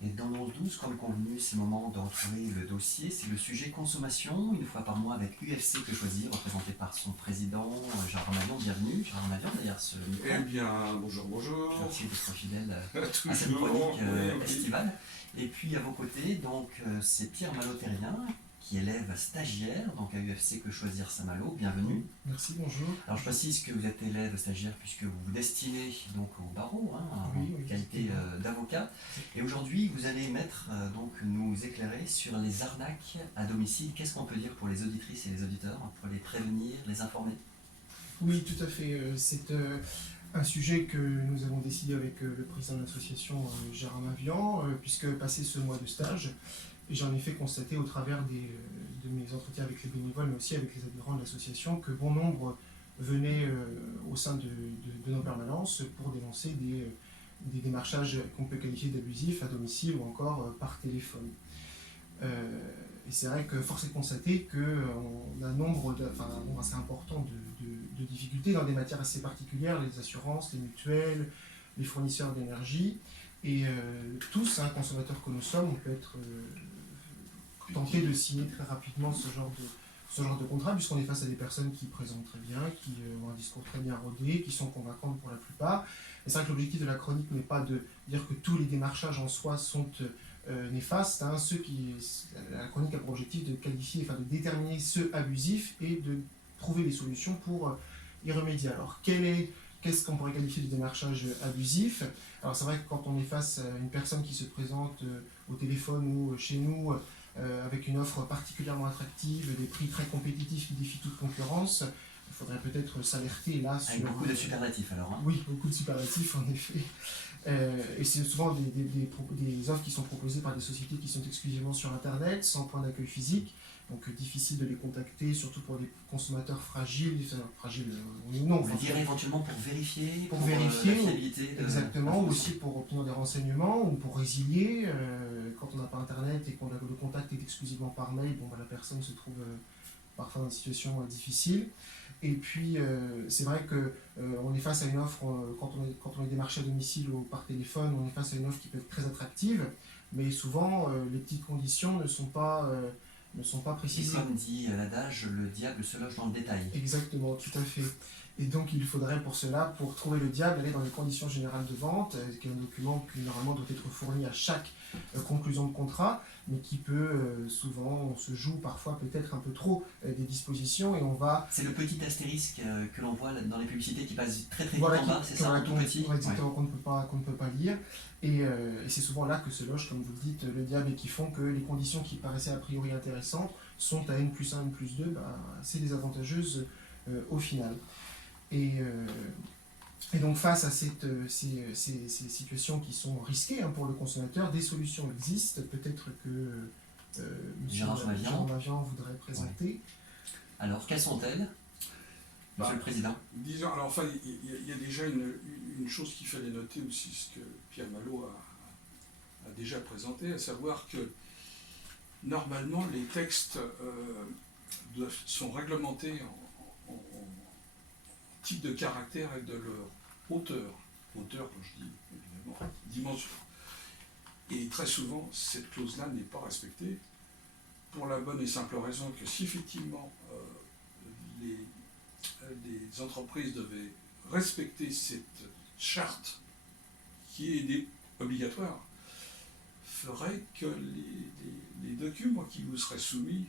Et dans nos 12, comme convenu, c'est le moment de retrouver le dossier. C'est le sujet consommation, une fois par mois avec UFC Que Choisir, représenté par son président, Gérard Maillon. Bienvenue, Gérard Maillon, d'ailleurs, ce micro. Eh bien, bonjour, bonjour. Merci d'être fidèle à cette chronique estivale. Et puis à vos côtés, donc, c'est Pierre Malotérien, qui élève stagiaire, donc à UFC Que Choisir Saint-Malo. Bienvenue. Merci, bonjour. Alors je précise que vous êtes élève stagiaire puisque vous vous destinez donc au barreau, en qualité d'avocat. Et aujourd'hui, vous allez donc nous éclairer sur les arnaques à domicile. Qu'est-ce qu'on peut dire pour les auditrices et les auditeurs, pour les prévenir, les informer? Oui, tout à fait. C'est un sujet que nous avons décidé avec le président de l'association, Gérard Mavian, puisque passé ce mois de stage, j'en ai fait constater au travers de mes entretiens avec les bénévoles, mais aussi avec les adhérents de l'association, que bon nombre venaient au sein de nos permanences pour dénoncer des démarchages qu'on peut qualifier d'abusifs à domicile ou encore par téléphone. Et c'est vrai que force est de constater qu'on a un nombre assez important de difficultés dans des matières assez particulières, les assurances, les mutuelles, les fournisseurs d'énergie. Et tous, consommateurs que nous sommes, on peut être tenté de signer très rapidement ce genre de contrat, puisqu'on est face à des personnes qui présentent très bien, qui ont un discours très bien rodé, qui sont convaincantes pour la plupart. Et c'est vrai que l'objectif de la chronique n'est pas de dire que tous les démarchages en soi sont néfastes. La chronique a pour objectif de qualifier, de déterminer ceux abusifs et de trouver des solutions pour y remédier. Alors, qu'est-ce qu'on pourrait qualifier de démarchage abusif? Alors c'est vrai que quand on est face à une personne qui se présente au téléphone ou chez nous avec une offre particulièrement attractive, des prix très compétitifs qui défient toute concurrence, il faudrait peut-être s'alerter là sur... Avec beaucoup de superlatifs alors. Oui, beaucoup de superlatifs en effet. Et c'est souvent des offres qui sont proposées par des sociétés qui sont exclusivement sur Internet, sans point d'accueil physique. Donc difficile de les contacter, surtout pour des consommateurs fragiles, ou non. Vous dire éventuellement pour vérifier, la fiabilité exactement, ou aussi pour obtenir des renseignements, ou pour résilier. Quand on n'a pas Internet et qu'on a le contact est exclusivement par mail, la personne se trouve parfois dans une situation difficile. Et puis c'est vrai qu'on est face à une offre, quand on est démarché à domicile ou par téléphone, on est face à une offre qui peut être très attractive, mais souvent les petites conditions ne sont pas précisées. Et comme dit l'adage, le diable se loge dans le détail. Exactement, tout à fait. Et donc il faudrait pour cela, pour trouver le diable, aller dans les conditions générales de vente, qui est un document qui normalement doit être fourni à chaque conclusion de contrat, mais qui peut souvent, on se joue parfois peut-être un peu trop des dispositions et on va... C'est le petit astérisque que l'on voit dans les publicités qui passe très très vite en bas, c'est ça, tout petit. Exactement, qu'on ne peut pas lire. Et c'est souvent là que se loge, comme vous le dites, le diable, et qui font que les conditions qui paraissaient a priori intéressantes sont à N+1, N+2, assez désavantageuses au final. Et donc face à ces situations qui sont risquées pour le consommateur, des solutions existent, peut-être que M. Gérard Mavian voudrait présenter. Alors, quelles sont-elles, Monsieur le Président? Disons, alors il y a déjà une chose qu'il fallait noter aussi, ce que Pierre Malo a déjà présenté, à savoir que normalement les textes sont réglementés en type de caractère et de leur hauteur, quand je dis évidemment dimension. Et très souvent, cette clause-là n'est pas respectée, pour la bonne et simple raison que si effectivement les entreprises devaient respecter cette charte qui est obligatoire, ferait que les documents qui vous seraient soumis,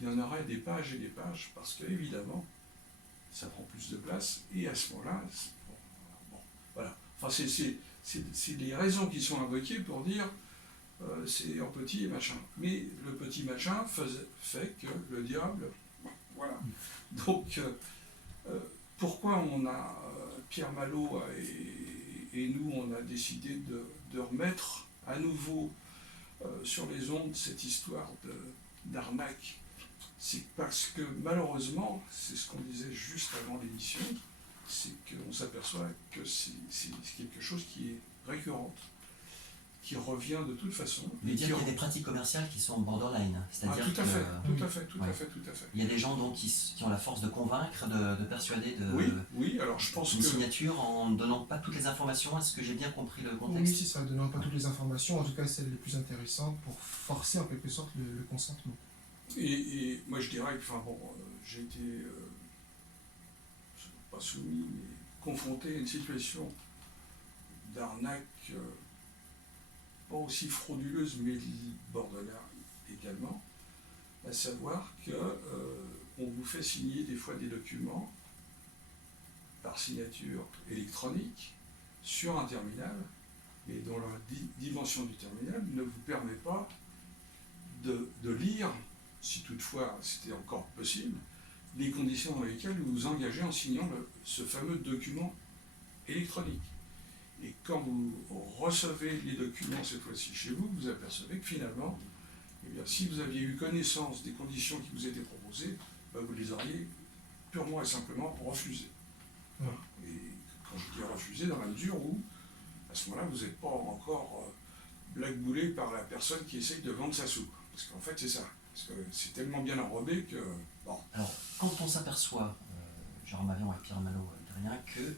il y en aurait des pages et des pages, parce qu'évidemment, ça prend plus de place, et à ce moment-là, voilà. Enfin, c'est les raisons qui sont invoquées pour dire c'est en petit et machin. Mais le petit machin fait que le diable, voilà. Donc, pourquoi Pierre Malo et nous, on a décidé de remettre à nouveau sur les ondes cette histoire d'arnaque? C'est parce que malheureusement, c'est ce qu'on disait juste avant l'émission, c'est qu'on s'aperçoit que c'est quelque chose qui est récurrente. qui revient de toute façon. Vous voulez dire qu'il y a des pratiques commerciales qui sont borderline, c'est-à-dire tout à fait, tout à fait, tout à fait, tout à fait. Il y a des gens donc qui ont la force de convaincre, de persuader de oui, alors je pense une signature en ne donnant pas toutes les informations. Est-ce que j'ai bien compris le contexte? Oui, c'est ça, donnant pas toutes les informations, en tout cas celles les plus intéressantes pour forcer en quelque sorte le consentement. Et moi je dirais que j'ai été pas soumis, mais confronté à une situation d'arnaque pas aussi frauduleuse mais borderline également, à savoir que on vous fait signer des fois des documents par signature électronique sur un terminal, et dont la dimension du terminal ne vous permet pas de lire, si toutefois c'était encore possible, les conditions dans lesquelles vous vous engagez en signant ce fameux document électronique. Et quand vous recevez les documents cette fois-ci chez vous, vous apercevez que finalement, eh bien, si vous aviez eu connaissance des conditions qui vous étaient proposées, vous les auriez purement et simplement refusées. Et quand je dis refusées, dans la mesure où, à ce moment-là, vous n'êtes pas encore blackboulé par la personne qui essaye de vendre sa soupe. Parce qu'en fait, c'est ça. Parce que c'est tellement bien enrobé que... Bon. Alors, quand on s'aperçoit, Jérôme Avion et Pierre Malo italien, que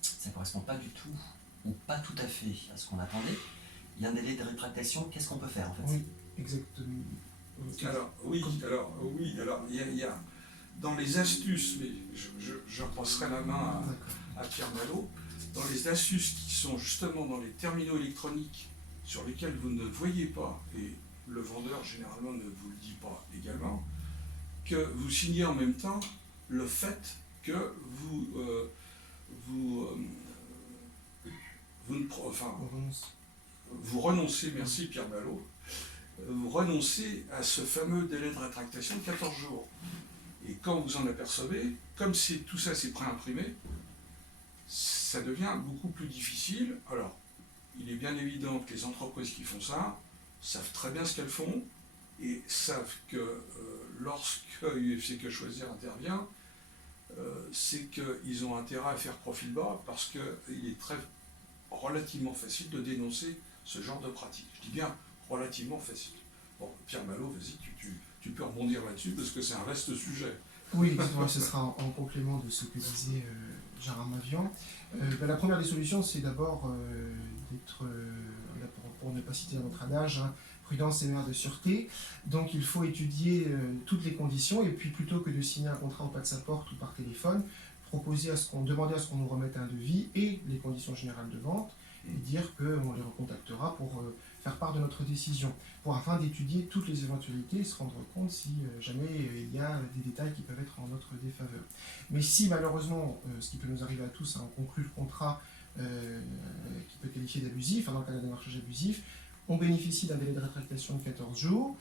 ça ne correspond pas du tout, ou pas tout à fait à ce qu'on attendait, il y a un délai de rétractation, qu'est-ce qu'on peut faire en fait? Oui, exactement. Alors, il y a dans les astuces, mais je repasserai la main à Pierre Malo, dans les astuces qui sont justement dans les terminaux électroniques sur lesquels vous ne voyez pas, et le vendeur généralement ne vous le dit pas également, que vous signez en même temps le fait que vous renoncez, merci Pierre Malo, vous renoncez à ce fameux délai de rétractation de 14 jours. Et quand vous en apercevez, comme tout ça c'est préimprimé, ça devient beaucoup plus difficile. Alors, il est bien évident que les entreprises qui font ça savent très bien ce qu'elles font et savent que lorsque UFC Que Choisir intervient, c'est qu'ils ont intérêt à faire profil bas parce qu'il est relativement facile de dénoncer ce genre de pratique. Je dis bien relativement facile. Bon, Pierre Malo, vas-y, tu peux rebondir là-dessus parce que c'est un vaste sujet. Oui, ce sera en complément de ce que disait Jérôme Avion. La première des solutions, c'est d'abord d'être, pour ne pas citer un autre adage, prudence est mère de sûreté. Donc il faut étudier toutes les conditions et puis plutôt que de signer un contrat au pas de sa porte ou par téléphone, demander à ce qu'on nous remette un devis et les conditions générales de vente et dire qu'on les recontactera pour faire part de notre décision, afin d'étudier toutes les éventualités et se rendre compte si jamais il y a des détails qui peuvent être en notre défaveur. Mais si malheureusement, ce qui peut nous arriver à tous, on conclut le contrat qui peut qualifier d'abusif, dans le cas d'un démarchage abusif, on bénéficie d'un délai de rétractation de 14 jours,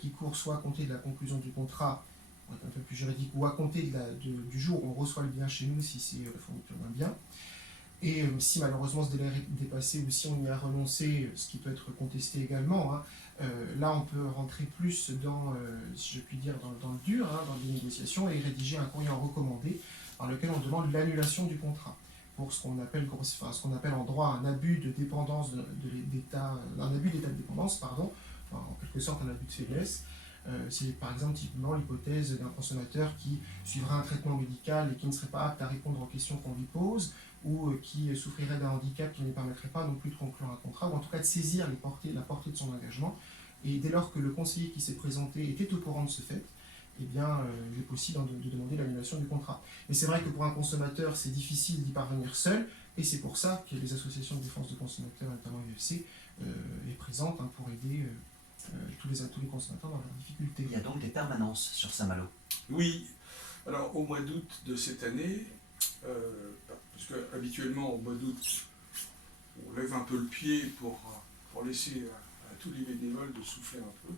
qui court soit à compter de la conclusion du contrat, pour être un peu plus juridique, ou à compter du jour où on reçoit le bien chez nous, si c'est la fourniture d'un bien. Et si malheureusement ce délai est dépassé ou si on y a renoncé, ce qui peut être contesté également, là on peut rentrer plus dans, si je puis dire, dans le dur, dans les négociations et rédiger un courrier en recommandé par lequel on demande l'annulation du contrat pour ce qu'on appelle en droit un abus de dépendance un abus d'état de dépendance, en quelque sorte un abus de faiblesse. C'est par exemple typiquement l'hypothèse d'un consommateur qui suivra un traitement médical et qui ne serait pas apte à répondre aux questions qu'on lui pose, ou qui souffrirait d'un handicap qui ne lui permettrait pas non plus de conclure un contrat, ou en tout cas de saisir la portée de son engagement. Et dès lors que le conseiller qui s'est présenté était au courant de ce fait, eh bien, il est possible de demander l'annulation du contrat. Mais c'est vrai que pour un consommateur, c'est difficile d'y parvenir seul, et c'est pour ça que les associations de défense de consommateurs, notamment UFC, est présente pour aider tous les consommateurs dans leurs difficultés. Il y a donc des permanences sur Saint-Malo. Oui, alors au mois d'août de cette année, parce qu'habituellement au mois d'août, on lève un peu le pied pour laisser à tous les bénévoles de souffler un peu,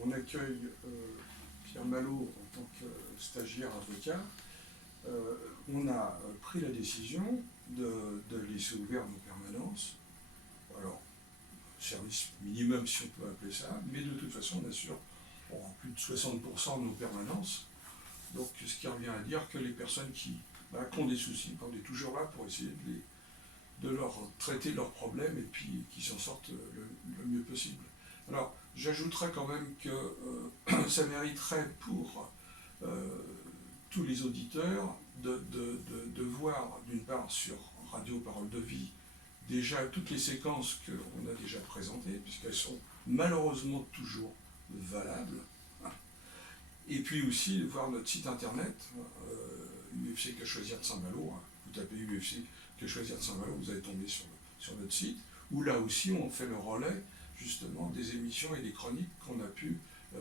on accueille Pierre Malo en tant que stagiaire avocat, on a pris la décision de laisser ouvert nos permanences. Alors, service minimum si on peut appeler ça, mais de toute façon on assure plus de 60% de nos permanences. Donc ce qui revient à dire que les personnes qui ont des soucis, on est toujours là pour essayer de de leur traiter leurs problèmes et puis qu'ils s'en sortent le mieux possible. Alors, j'ajouterais quand même que ça mériterait pour tous les auditeurs de voir, d'une part, sur Radio Parole de Vie, déjà toutes les séquences qu'on a déjà présentées, puisqu'elles sont malheureusement toujours valables. Et puis aussi de voir notre site internet, UFC Que Choisir de Saint-Malo. Vous tapez UFC Que Choisir de Saint-Malo, vous allez tomber sur notre site, où là aussi on fait le relais justement des émissions et des chroniques qu'on a pu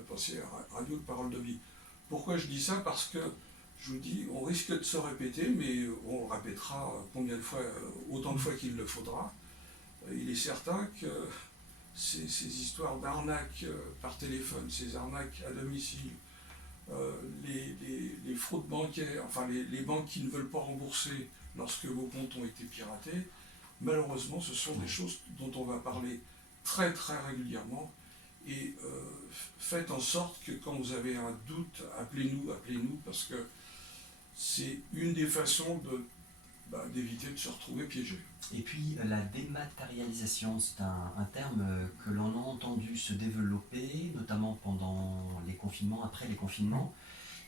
passer à Radio Parole de Vie. Pourquoi je dis ça? Parce que je vous dis, on risque de se répéter, mais on le répétera combien de fois, autant de fois qu'il le faudra. Il est certain que ces histoires d'arnaques par téléphone, ces arnaques à domicile, les fraudes bancaires, enfin les banques qui ne veulent pas rembourser lorsque vos comptes ont été piratés, malheureusement ce sont des choses dont on va parler très très régulièrement. Et faites en sorte que quand vous avez un doute, appelez-nous, parce que c'est une des façons d'éviter de se retrouver piégé. Et puis la dématérialisation, c'est un terme que l'on a entendu se développer, notamment pendant les confinements, après les confinements.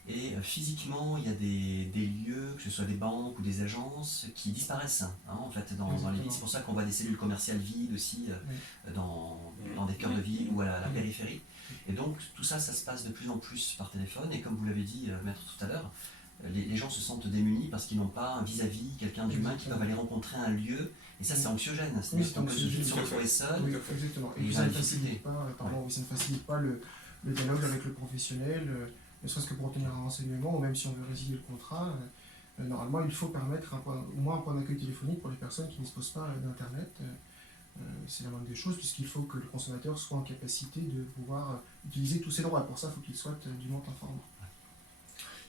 Et physiquement, il y a des lieux, que ce soit des banques ou des agences, qui disparaissent en fait, dans les villes. C'est pour ça qu'on voit des cellules commerciales vides aussi dans des cœurs de ville ou à la périphérie. Et donc tout ça, ça se passe de plus en plus par téléphone. Et comme vous l'avez dit, maître, tout à l'heure, les gens se sentent démunis parce qu'ils n'ont pas un vis-à-vis, quelqu'un d'humain qui peuvent aller rencontrer un lieu. Et ça, c'est anxiogène. C'est-à-dire qu'on peut se retrouver seul. Oui, exactement. Et ça ne facilite pas le dialogue avec le professionnel, ne serait-ce que pour obtenir un renseignement, ou même si on veut résilier le contrat. Normalement, il faut permettre au moins un point d'accueil téléphonique pour les personnes qui ne disposent pas d'Internet. C'est la moindre des choses, puisqu'il faut que le consommateur soit en capacité de pouvoir utiliser tous ses droits. Pour ça, il faut qu'il soit dûment informé.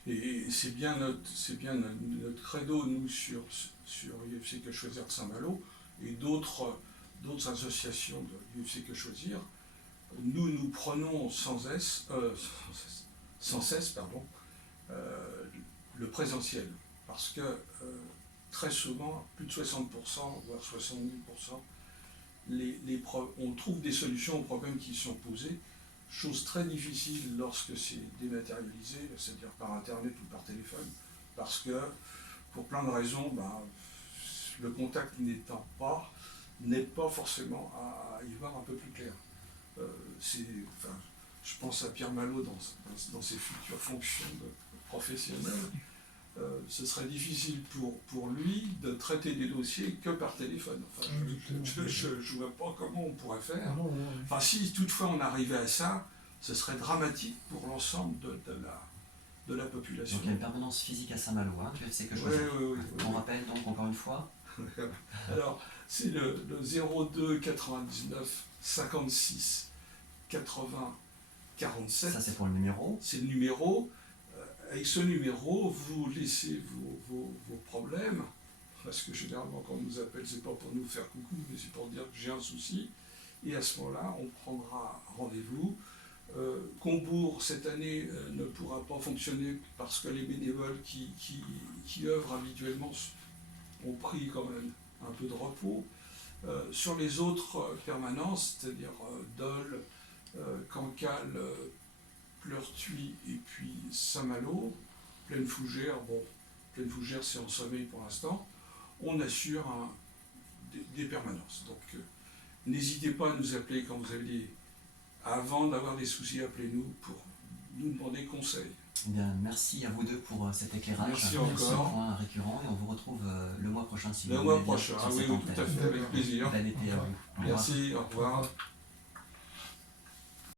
Et c'est bien notre credo, nous, sur UFC Que Choisir de Saint-Malo et d'autres associations de UFC Que Choisir. Nous prenons sans cesse le présentiel, parce que très souvent, plus de 60%, voire 70%, on trouve des solutions aux problèmes qui sont posés. Chose très difficile lorsque c'est dématérialisé, c'est-à-dire par Internet ou par téléphone, parce que, pour plein de raisons, le contact n'aide pas forcément à y voir un peu plus clair. Je pense à Pierre Malo dans ses futures fonctions professionnelles. Ce serait difficile pour lui de traiter des dossiers que par téléphone. Je ne vois pas comment on pourrait faire. Enfin, si toutefois on arrivait à ça, ce serait dramatique pour l'ensemble de la population. Donc il y a une permanence physique à Saint-Malo, UFC Que Choisir. Oui. On rappelle donc encore une fois. Alors, c'est le 02 99 56 80 47. Ça, c'est pour le numéro. C'est le numéro. Avec ce numéro, vous laissez vos problèmes, parce que généralement, quand on nous appelle, c'est pas pour nous faire coucou, mais c'est pour dire que j'ai un souci. Et à ce moment-là, on prendra rendez-vous. Combourg, cette année, ne pourra pas fonctionner parce que les bénévoles qui œuvrent habituellement ont pris quand même un peu de repos. Sur les autres permanences, c'est-à-dire Dole, Cancale, Pleurtuis et puis Saint-Malo, Plaine Fougère, Plaine Fougère c'est en sommeil pour l'instant, on assure des permanences. Donc n'hésitez pas à nous appeler quand vous avez avant d'avoir des soucis, appelez-nous pour nous demander conseil. Eh bien, merci à vous deux pour cet éclairage. Merci encore. Point récurrent, et on vous retrouve le mois prochain si vous voulez. Le mois prochain, oui, tout à fait, avec plaisir. Bon été à vous. Merci, au revoir.